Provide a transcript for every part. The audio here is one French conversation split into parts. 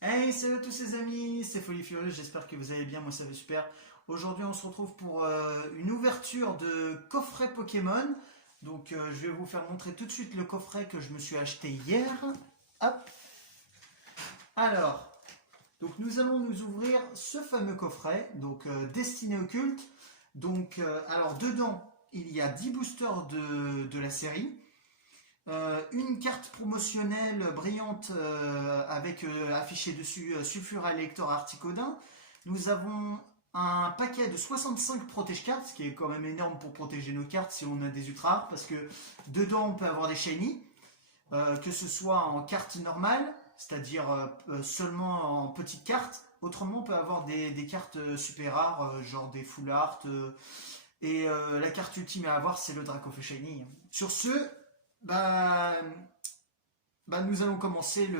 Hey, salut à tous ces amis, c'est Folie Furieuse, j'espère que vous allez bien, moi ça va super. Aujourd'hui on se retrouve pour une ouverture de coffret Pokémon. Donc je vais vous faire montrer tout de suite le coffret que je me suis acheté hier. Hop. Alors, donc nous allons nous ouvrir ce fameux coffret, donc destiné au culte. Donc alors dedans il y a 10 boosters de la série. Une carte promotionnelle brillante avec affiché dessus Sulfura Elector Articodin. Nous avons un paquet de 65 protège-cartes, ce qui est quand même énorme pour protéger nos cartes si on a des ultra rares, parce que dedans on peut avoir des shiny, que ce soit en carte normale, c'est-à-dire seulement en petites cartes. Autrement, on peut avoir des cartes super rares, genre des full art. Et la carte ultime à avoir, c'est le Dracofeu Shiny. Sur ce, bah, nous allons commencer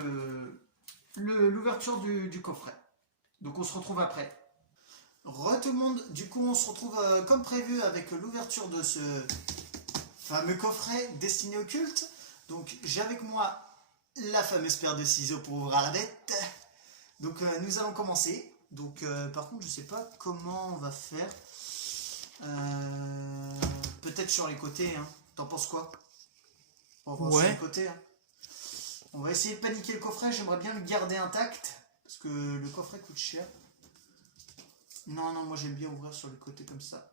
l'ouverture du coffret. Donc on se retrouve après. Tout le monde, du coup on se retrouve comme prévu avec l'ouverture de ce fameux coffret destiné au culte. Donc j'ai avec moi la fameuse paire de ciseaux pour ouvrir la bête. Donc nous allons commencer. Donc par contre je sais pas comment on va faire. Peut-être sur les côtés, hein. T'en penses quoi? On va voir sur les côtés, hein. On va essayer de paniquer le coffret, j'aimerais bien le garder intact, parce que le coffret coûte cher. Non, non, moi j'aime bien ouvrir sur le côté comme ça.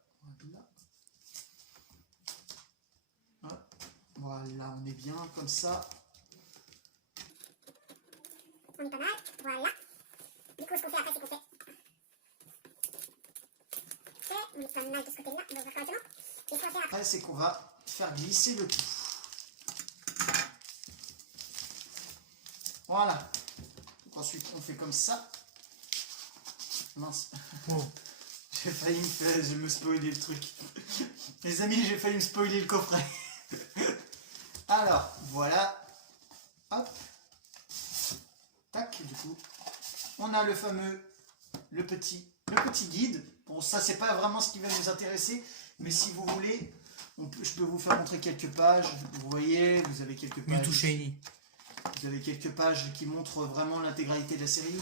Voilà. Voilà, on est bien comme ça. On est pas mal, voilà. Du coup, ce qu'on fait après, c'est qu'on fait... Ok, on est pas mal de ce côté-là, on va ouvrir correctement. Et ce qu'on va faire Après, c'est qu'on va faire glisser le tout. Voilà. Donc ensuite, on fait comme ça. Mince. Oh. J'ai failli me spoiler le truc. Les amis, j'ai failli me spoiler le coffret. Alors, voilà. Hop. Tac, du coup. On a le petit guide. Bon, ça, c'est pas vraiment ce qui va nous intéresser. Mais si vous voulez, je peux vous faire montrer quelques pages. Vous voyez, vous avez quelques pages. Mewtwo Shiny. Vous avez quelques pages qui montrent vraiment l'intégralité de la série.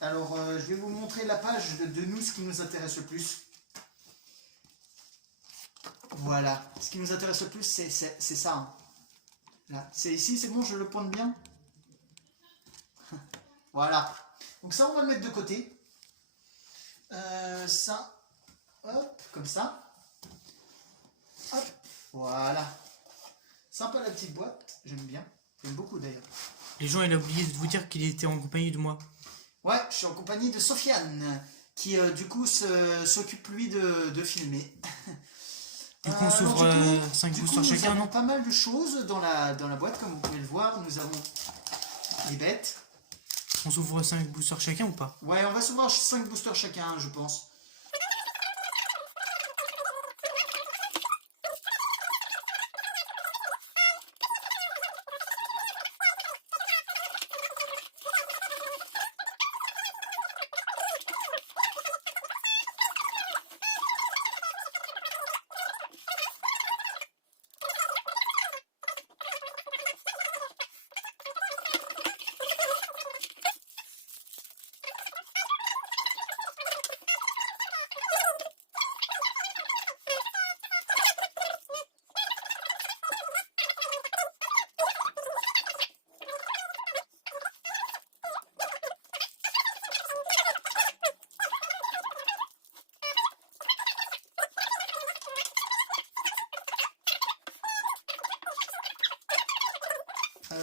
Alors, je vais vous montrer la page de nous, ce qui nous intéresse le plus. Voilà. Ce qui nous intéresse le plus, c'est ça. Hein. Là. C'est ici, c'est bon, je le pointe bien. Voilà. Donc ça, on va le mettre de côté. Ça, hop, comme ça. Hop, voilà. Sympa la petite boîte, j'aime bien. J'aime beaucoup d'ailleurs. Les gens, il a oublié de vous dire qu'il était en compagnie de moi. Ouais, je suis en compagnie de Sofiane, qui du coup s'occupe lui de filmer. Du coup, on s'ouvre 5 boosters chacun, nous avons non? pas mal de choses dans la boîte, comme vous pouvez le voir. Nous avons les bêtes. On s'ouvre 5 boosters chacun ou pas? Ouais, on va s'ouvrir 5 boosters chacun, je pense.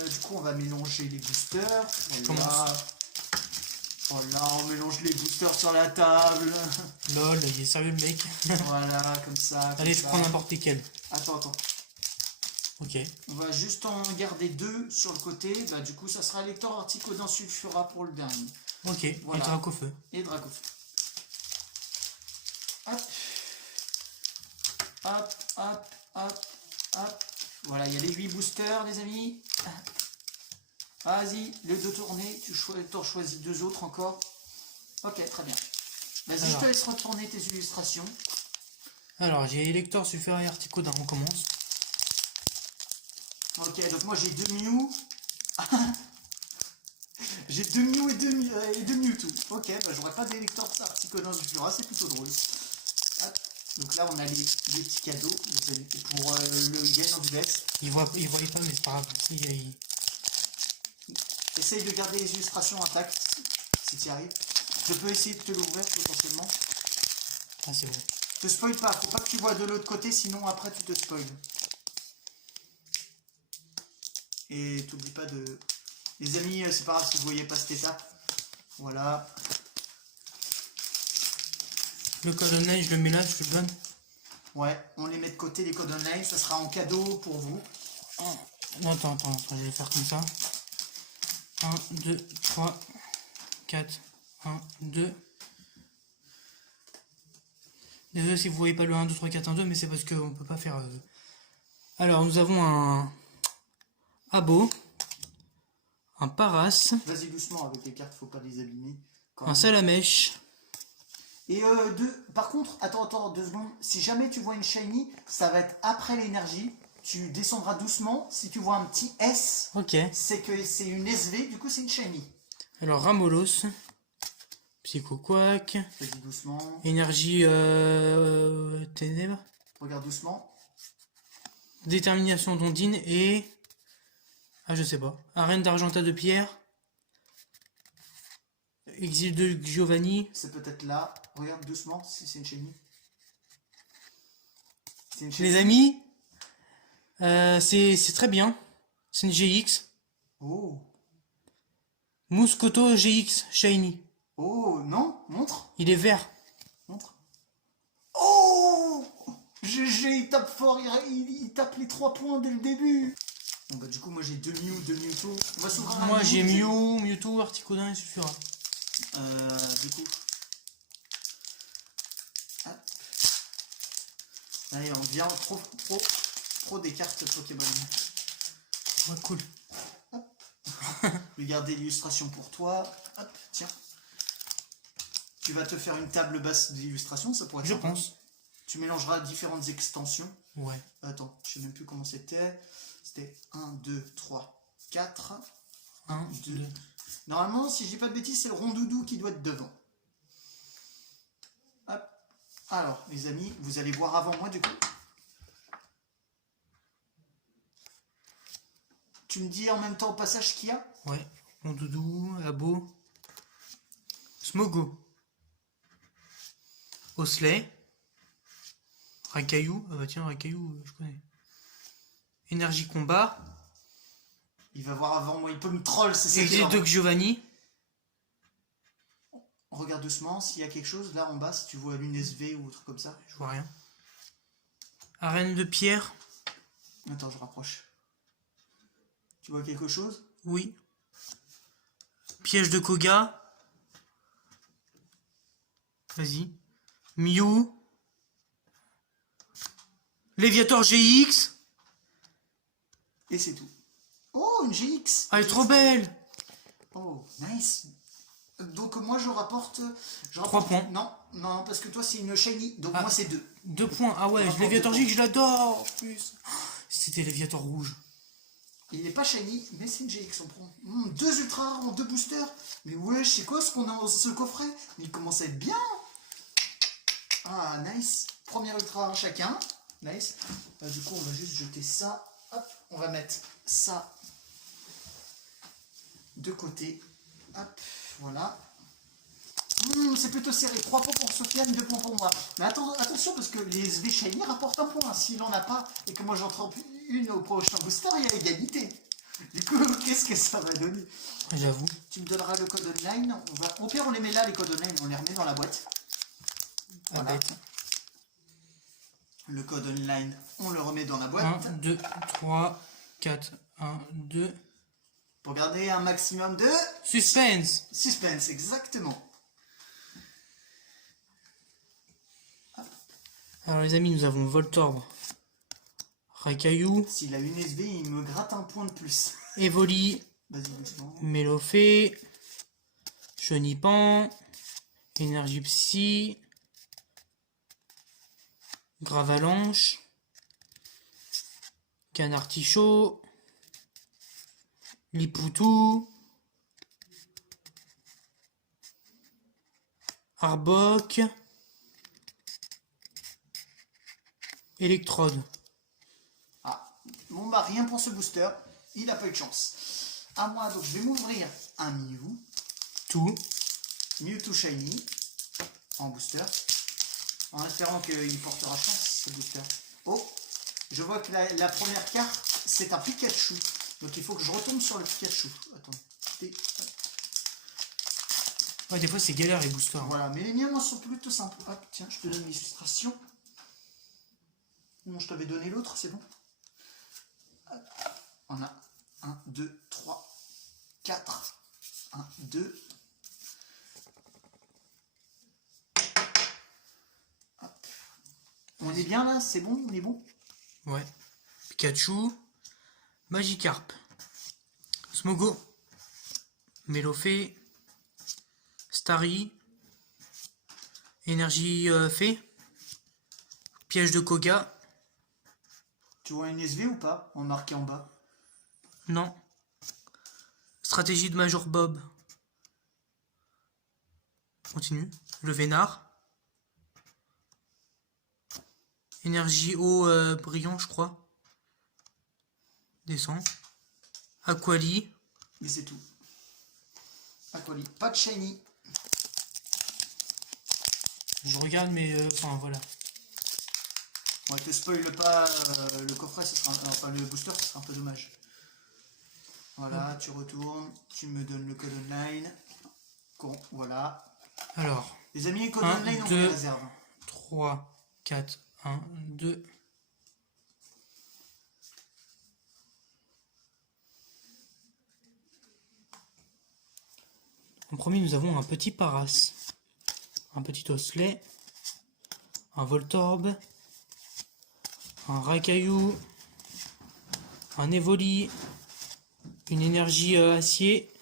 Du coup, on va mélanger les boosters. Voilà. Voilà, on mélange les boosters sur la table. Lol, il est sérieux le mec. Voilà, comme ça. Allez, je prends n'importe lesquels. Attends. Ok. On va juste en garder 2 sur le côté. Bah, du coup, ça sera Lector Articodin Sulfura pour le dernier. Ok, Voilà. et Dracofeu. Et Dracofeu. Hop. Hop, hop, hop, hop. Voilà, il y a les 8 boosters, les amis. Vas-y, les 2 tournées. Tu en choisis 2 autres encore. Ok, très bien. Vas-y, je te laisse retourner tes illustrations. Alors, j'ai Elector, Sulfura et Articodin. On commence. Ok, donc moi j'ai 2 Mew. J'ai 2 Mew et 2 Mewtwo. Ok, bah j'aurais pas d'électeur Articuno Sulfura, c'est plutôt drôle. Hop. Donc là, on a les petits cadeaux pour le gagnant du VS. Il voit pas, mais c'est pas grave. Essaye de garder les illustrations intactes, si tu y arrives. Je peux essayer de te l'ouvrir potentiellement. Ah, c'est bon. Te spoil pas, faut pas que tu vois de l'autre côté, sinon après tu te spoil. Et t'oublie pas de... Les amis, c'est pas grave si vous voyez pas cette étape. Voilà. Le code online, je le mets là, je le donne. Ouais, on les met de côté, les codes online, ça sera en cadeau pour vous. Non, attends, je vais faire comme ça. 1, 2, 3, 4, 1, 2. Désolé si vous voyez pas le 1, 2, 3, 4, 1, 2, mais c'est parce qu'on peut pas faire... Alors, nous avons un Abo, un Paras, Vas-y doucement avec les cartes, faut pas les abîmer. un Salamèche. Et par contre, attends 2 secondes. Si jamais tu vois une shiny, ça va être après l'énergie. Tu descendras doucement. Si tu vois un petit S, Ok. c'est que c'est une SV, du coup c'est une shiny. Alors, Ramolos, Psycho Quack, Vas-y doucement. Énergie Ténèbres, Regarde doucement. Détermination d'Ondine et... Ah, je sais pas. Arène d'Argenta de Pierre. Exil de Giovanni. C'est peut-être là. Regarde doucement si c'est une shiny. C'est une Les amis, c'est très bien. C'est une GX. Oh. Mouscoto GX Shiny. Oh, non. Montre. Il est vert. Montre. Oh, GG, il tape fort. Il tape les 3 points dès le début. Bon bah du coup moi j'ai 2 Mew, 2 Mewtwo. On va s'ouvrir un Moi Mew, j'ai Mew, Mewtwo, Articodin et Sulfura. Du coup. Hop. Allez, on vient pro des cartes Pokémon. Ouais, cool. Hop. Je vais garder l'illustration pour toi. Hop, tiens. Tu vas te faire une table basse d'illustration, ça pourrait être Je sympa. pense. Tu mélangeras différentes extensions. Ouais. Attends, je sais même plus comment c'était. C'était 1, 2, 3, 4. 1, 2. 2. Normalement, si je dis pas de bêtises, c'est le rondoudou qui doit être devant. Hop. Alors, les amis, vous allez voir avant moi du coup. Tu me dis en même temps au passage ce qu'il y a? Ouais. Rondoudou, Abo. Smogo. Osley. Rakaillou. Ah bah tiens, Rakaillou, je connais. Énergie combat. Il va voir avant moi, il peut me troll, c'est ça. qui est Exil de marrant. Giovanni. Regarde doucement s'il y a quelque chose là en bas, si tu vois une SV ou autre comme ça. Je vois rien. Arène de pierre. Attends, je rapproche. Tu vois quelque chose? Oui. Piège de Koga. Vas-y. Mew. Léviator GX. Et c'est tout. Oh, une GX! Ah, elle est trop belle. Oh, nice! Donc moi je rapporte... 3 points. Non, parce que toi c'est une shiny, donc Ah. moi c'est 2. 2 points. Ah ouais, Rapporte Léviator 2 points. GX, je l'adore. En plus. C'était Léviator rouge. Il n'est pas shiny, mais c'est une GX, on prend. 2 ultra rares en 2 boosters. Mais ouais, je sais quoi ce qu'on a dans ce coffret? Mais il commence à être bien. Ah, nice. Premier ultra rare chacun. Nice. Du coup, on va juste jeter ça. Hop, on va mettre ça de côté. Hop, voilà. C'est plutôt serré. 3 points pour Sofiane, 2 points pour moi. Mais attention, parce que les SV Shiny rapportent 1 point. S'il n'en a pas et que moi j'en trempe une au prochain booster, il y a égalité. Du coup, qu'est-ce que ça va donner? J'avoue. Tu me donneras le code online. Au pire, on les met là, les codes online, on les remet dans la boîte. Ah, Voilà. bête. Le code online, on le remet dans la boîte. 1, 2, 3, 4, 1, 2. Pour garder un maximum de Suspense. suspense, exactement. Alors les amis, nous avons Voltorb, Rakaillou, S'il a une SV, il me gratte 1 point de plus. Evoli, Vas-y, doucement. Mélofée, Chenipan, Énergie Psy, Gravalanche, Canartichaud, Lipoutou, Arbok. Électrode. Ah, bon bah rien pour ce booster. Il a pas eu de chance. À moi, donc je vais m'ouvrir un Mew. Tout. Mewtwo Shiny. En booster. En espérant qu'il portera chance, ce booster. Oh, je vois que la première carte, c'est un Pikachu. Donc il faut que je retombe sur le Pikachu. Attends. Ouais, des fois c'est galère les boosters. Voilà, mais les miens, moi, sont plutôt simples. Hop, tiens, je te donne l'illustration. Non, je t'avais donné l'autre, c'est bon. Hop, on a 1, 2, 3, 4. 1, 2. Hop. On est bien là, c'est bon, on est bon. Ouais. Pikachu. Magikarp. Smogo. Melofée. Starry. Énergie fée. Piège de Koga. Tu vois une SV ou pas, en marqué en bas? Non. Stratégie de Major Bob. Continue. Le Vénard. Énergie eau brillant, je crois. Descend. Aquali. Mais c'est tout. Aquali. Pas de shiny. Je regarde, mais enfin voilà. On ne te spoil pas le coffret, enfin le booster, ce sera un peu dommage. Voilà, tu retournes, tu me donnes le code online. Voilà. Alors, Les amis, code 1, online, on 2, les réserve. 3, 4, 1, 2. En premier, nous avons un petit Paras, un petit Osselet, un Voltorb, un Rakaillou, un Evoli, une énergie acier,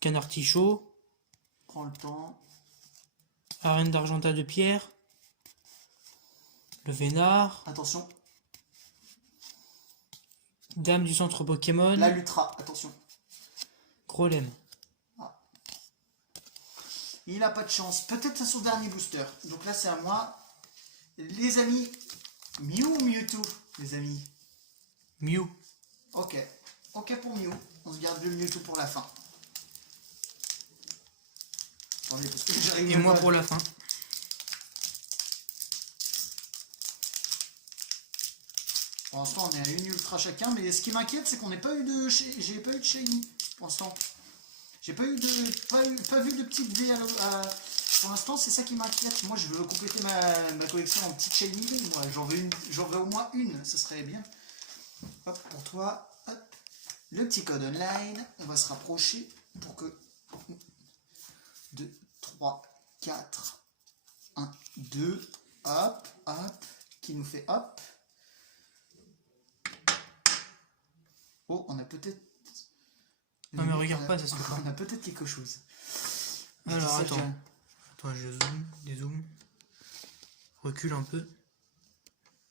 Canartichaud, Prends le temps. Arène d'Argenta de pierre, le Vénard, Attention. Dame du centre Pokémon, La Lutra, attention. Grolem. Il n'a pas de chance. Peut-être à son dernier booster. Donc là, c'est à moi. Les amis, Mew ou Mewtwo, les amis? Mew. Ok. Ok pour Mew. On se garde le Mewtwo pour la fin. Attendez, parce que j'arrive Et moi pas. pour la fin. Pour l'instant, on est à une ultra chacun, mais ce qui m'inquiète, c'est qu'on n'a pas eu de, j'ai pas eu de shiny pour l'instant. J'ai pas eu de, pas vu de petite V pour l'instant, c'est ça qui m'inquiète. Moi, je veux compléter ma collection en petite shiny. Moi, j'en veux au moins une, ce serait bien. Hop, pour toi, hop, le petit code online. On va se rapprocher pour que 2, 3, 4, 1, 2, hop, hop, qui nous fait hop. Oh, on a peut-être... Non mais regarde pas, ça se fait pas. On a peut-être quelque chose. Alors Ça, attends. Attends, je zoome, dézoome. Recule un peu.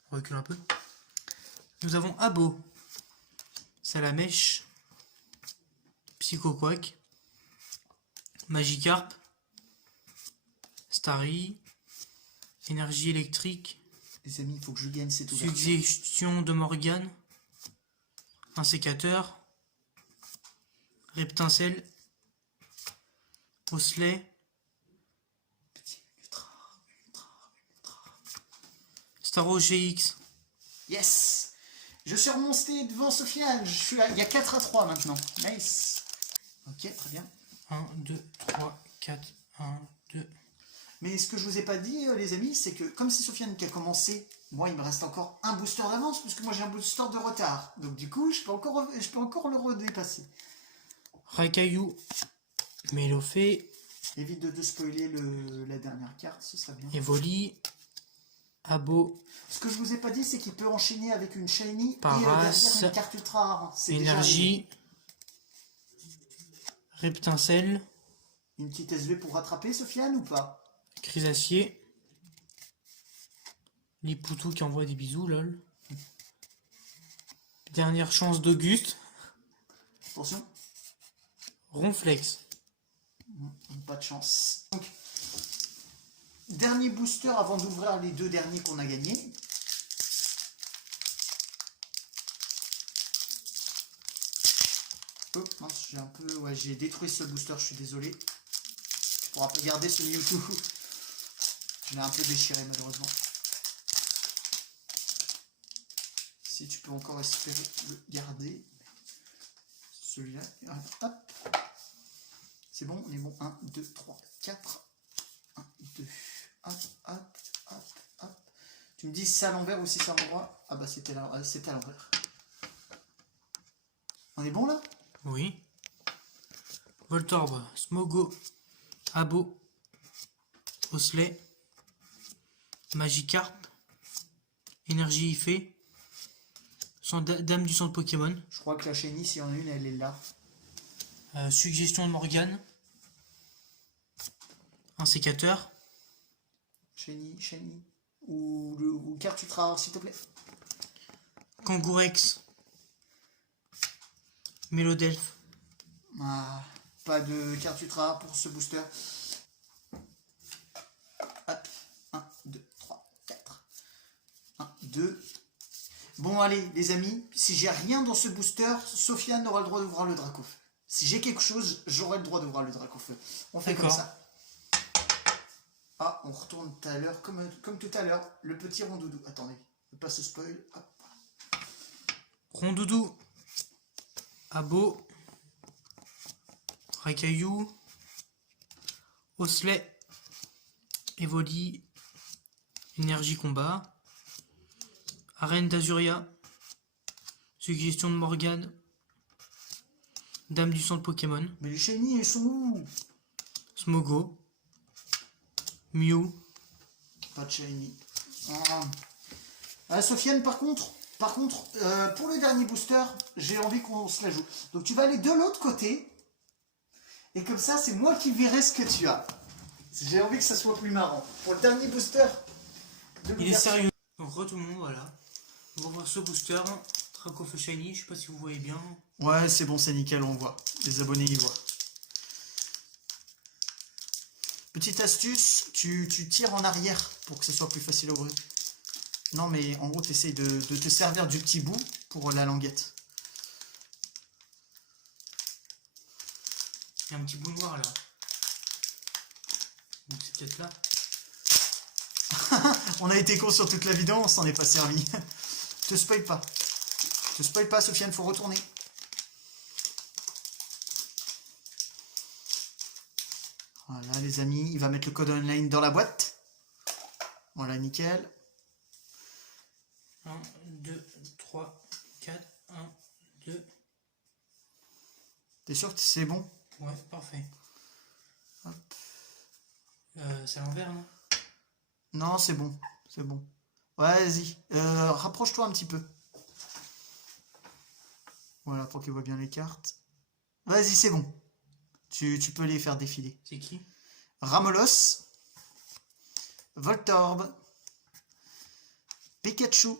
Recule un peu. Nous avons Abo. Salamèche. Psychoquack. Magikarp. Starry. Énergie électrique. Les amis, il faut que je gagne cette ouverture. Suggestion de Morgane. Un sécateur. Reptincelle. Osselet. Staro GX. Yes! Je suis remonté devant Sofiane. Il y a 4 à 3 maintenant. Nice. Ok, très bien. 1, 2, 3, 4, 1, 2. Mais ce que je vous ai pas dit, les amis, c'est que comme c'est Sofiane qui a commencé, moi, il me reste encore un booster d'avance, puisque moi, j'ai un booster de retard. Donc, du coup, je peux encore le redépasser. Rakaillou. Melofée. Évite de spoiler la dernière carte, ce serait bien. Evoli. Abo. Ce que je vous ai pas dit, c'est qu'il peut enchaîner avec une shiny Paras. et derrière une carte ultra rare. C'est déjà Énergie. Reptincelle. une petite SV pour rattraper, Sofiane, ou pas? Crisacier. Lipoutou qui envoie des bisous, lol. Dernière chance d'Auguste. Attention. Ronflex. Pas de chance. Donc, dernier booster avant d'ouvrir les deux derniers qu'on a gagnés. Oh, mince, j'ai un peu... Ouais, j'ai détruit ce booster, je suis désolé. Tu pourras pas garder ce Mewtwo. Je l'ai un peu déchiré malheureusement. Si tu peux encore espérer le garder. Celui-là. Hop. C'est bon, on est bon. 1, 2, 3, 4. 1, 2. Hop, hop, hop, hop. Tu me dis si c'est à l'envers ou si c'est à l'endroit. Ah bah c'était à l'envers. On est bon là? Oui. Voltorb, Smogo, Abo, Osley, Magikarp, Énergie Ifé, Dame du centre Pokémon, Je crois que la Shiny, s'il y en a une, elle est là. Suggestion de Morgane, un sécateur, Shiny. Ou carte ultra rare, s'il te plaît. Kangourex, Mélodelph, Ah, pas de carte ultra rare pour ce booster. Hop, 1, 2, 3, 4. 1, 2. Bon, allez, les amis, si j'ai rien dans ce booster, Sofiane aura le droit d'ouvrir le Dracofeu. Si j'ai quelque chose, j'aurai le droit d'ouvrir le Dracofeu. On fait comme ça. Ah, on retourne tout à l'heure, comme tout à l'heure, le petit rondoudou. Attendez, ne pas se spoil. Hop. Rondoudou, Abo, Raikou, Osley, Evoli, Énergie Combat, Arène d'Azuria, Suggestion de Morgane, Dame du centre Pokémon, Mais les Shiny, elles sont où? Smogo, Mew, Pas de Shiny. Ah, Sofiane, par contre, pour le dernier booster, j'ai envie qu'on se la joue. Donc tu vas aller de l'autre côté. Et comme ça, c'est moi qui verrai ce que tu as. J'ai envie que ça soit plus marrant. Pour le dernier booster. il est sérieux. Donc tout le monde, voilà. On va voir ce booster, Dracofeu Shiny, je sais pas si vous voyez bien. Ouais, c'est bon, c'est nickel, on voit. Les abonnés y voient. Petite astuce, tu tires en arrière pour que ce soit plus facile à ouvrir. Non, mais en gros, tu essayes de te servir du petit bout pour la languette. Il y a un petit bout noir là. Donc c'est peut-être là. On a été con sur toute la vidéo, on s'en est pas servi. Te spoil pas. Te spoil pas, Sofiane, faut retourner. Voilà, les amis, il va mettre le code online dans la boîte. Voilà, nickel. 1, 2, 3, 4, 1, 2. T'es sûr que c'est bon? Ouais, parfait. Hop. C'est à l'envers, non? Non, c'est bon. C'est bon. Ouais, vas-y. Rapproche-toi un petit peu. Voilà, pour qu'il voit bien les cartes. Vas-y, c'est bon. Tu peux les faire défiler. C'est qui? Ramolos. Voltorb. Pikachu.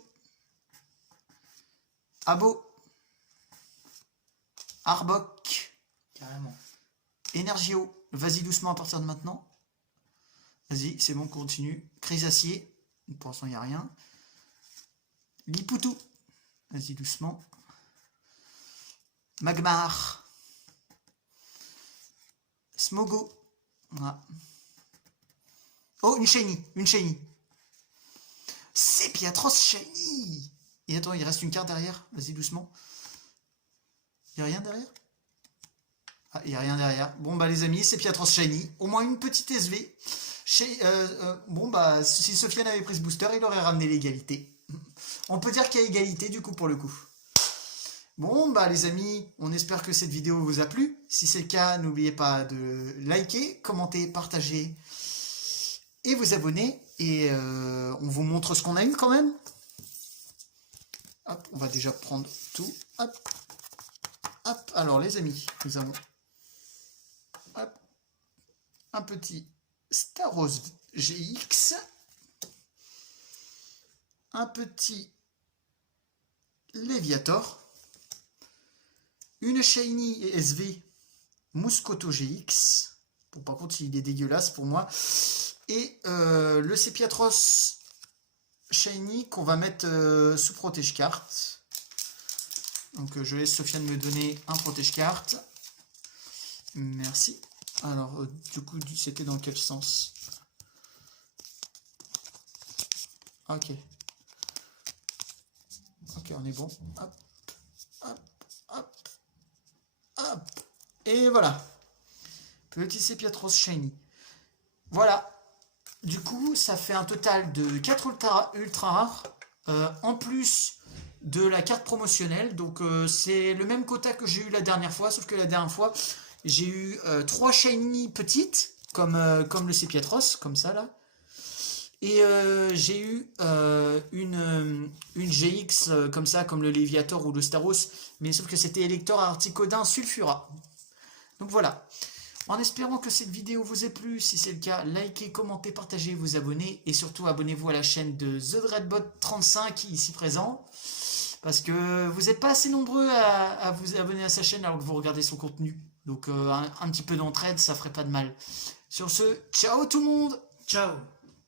Abo. Arbok. Carrément. Energio. Vas-y doucement à partir de maintenant. Vas-y, c'est bon, continue. Crisacier. Pour l'instant, il n'y a rien. Lipoutou. Vas-y doucement. Magmar. Smogo. Voilà. Oh, une Shiny. Une Shiny. C'est Piatros Shiny. Et attends, il reste une carte derrière. Vas-y doucement. Il n'y a rien derrière? Ah, il n'y a rien derrière. Bon, bah les amis, c'est Piatros Shiny. Au moins une petite SV. Bon, bah si Sofiane avait pris ce booster, il aurait ramené l'égalité. On peut dire qu'il y a égalité du coup pour le coup. Bon, bah les amis, on espère que cette vidéo vous a plu. Si c'est le cas, n'oubliez pas de liker, commenter, partager et vous abonner. Et on vous montre ce qu'on a eu quand même. Hop, on va déjà prendre tout. Hop. Hop, alors les amis, nous avons hop, un petit Staros GX, un petit Léviator, une Shiny SV Muscoto GX Bon, par contre, il est dégueulasse pour moi. Et le Sepiatros Shiny qu'on va mettre sous protège-carte. Donc je laisse Sofiane me donner un protège-carte. Merci. Alors, du coup, c'était dans quel sens? Ok. Ok, on est bon. Hop, hop, hop, hop. Et voilà. Petit Sepiatros Shiny. Voilà. Du coup, ça fait un total de 4 ultra rares. En plus de la carte promotionnelle. Donc, c'est le même quota que j'ai eu la dernière fois. Sauf que la dernière fois, j'ai eu 3 Shiny petites. Comme le Sepiatros. Comme ça, là. Et j'ai eu une GX comme ça, comme le Léviator ou le Staros, mais sauf que c'était Elector Articodin Sulfura. Donc voilà. En espérant que cette vidéo vous ait plu, si c'est le cas, likez, commentez, partagez, vous abonnez, et surtout abonnez-vous à la chaîne de TheDreadBot35 ici présent, parce que vous n'êtes pas assez nombreux à vous abonner à sa chaîne alors que vous regardez son contenu. Donc un petit peu d'entraide, ça ferait pas de mal. Sur ce, ciao tout le monde! Ciao!